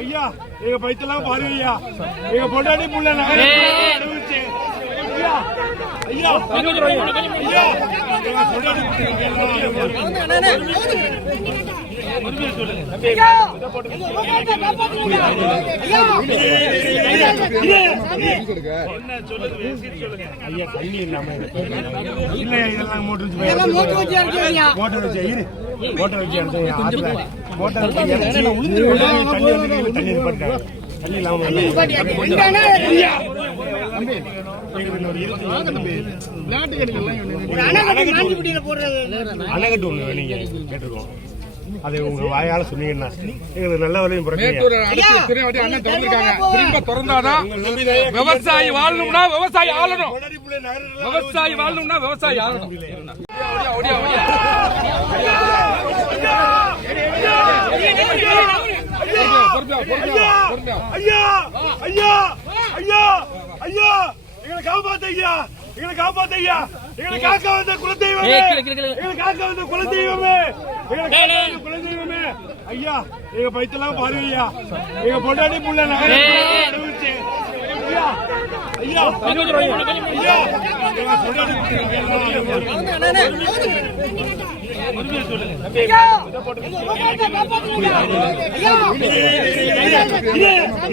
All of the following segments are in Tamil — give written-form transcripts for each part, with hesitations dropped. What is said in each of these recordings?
ஐயா எங்க பைத்தெல்லாம் பாருங்கய்யா, எங்க பொண்டாட்டி புள்ள நகை அனுபவிச்சு ஐயா ஐயா ஐயா எங்க பொண்டாட்டி ஐயா தண்ணி இல்லாம இல்ல இதெல்லாம் மோட்டர் வச்சு மோட்டர் வச்சு மோட்டர் வச்சு தண்ணி வந்து தண்ணி போட்டாங்க. தண்ணி இல்லாம அணைக்கட்டு ஒண்ணு வேணுங்க கேட்டிருக்கோம். அது உங்க வாயால சொன்னீங்கன்னா எங்களுக்கு நல்ல வரையும் திரும்ப திறந்தாதான் விவசாயி வாழணும்னா விவசாயி ஆளணும், விவசாயி வாழணும்னா விவசாயி ஆளணும். ஐயா ஐயா ஐயா ஐயா எங்களை காப்பாத்த ஐயா, எங்களை காப்பாத்த ஐயா, எங்களை காக்க வந்த குலதெய்வமே, எங்களை காக்க வந்த குலதெய்வமே, குலதெய்வமே ஐயா எங்க பைத்தெல்லாம் பாருங்கய்யா, எங்க பொண்டாட்டி புள்ள நகை அனுபவிச்சு ஐயா ஐயா ஐயா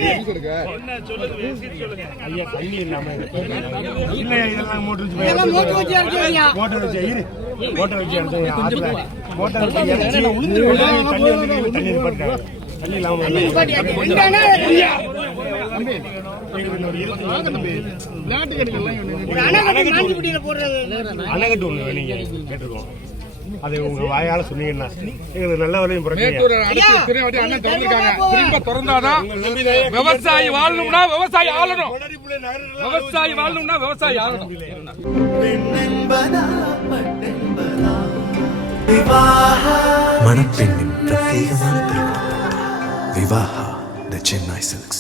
எங்க ஐயா தண்ணி இல்லாம இல்ல இதெல்லாம் மோட்டர் வச்சு மோட்டர் வச்சு மோட்டர் வச்சு தண்ணி வந்து தண்ணி போட்டாங்க. தண்ணி இல்லாம அணைக்கட்டு ஒண்ணு வேணுங்க கேட்டிருக்கோம். அது உங்க வாயால சொன்னீங்கன்னா எங்களுக்கு நல்ல வரையும் திரும்ப திறந்தாதான் விவசாயி வாழணும்னா விவசாயி ஆளணும், விவசாயி வாழணும்னா விவசாயி ஆளணும். மணப்பெண்ணின் பிரத்யேகமான திருமணம் விவாஹா தி சென்னை சில்க்ஸ்.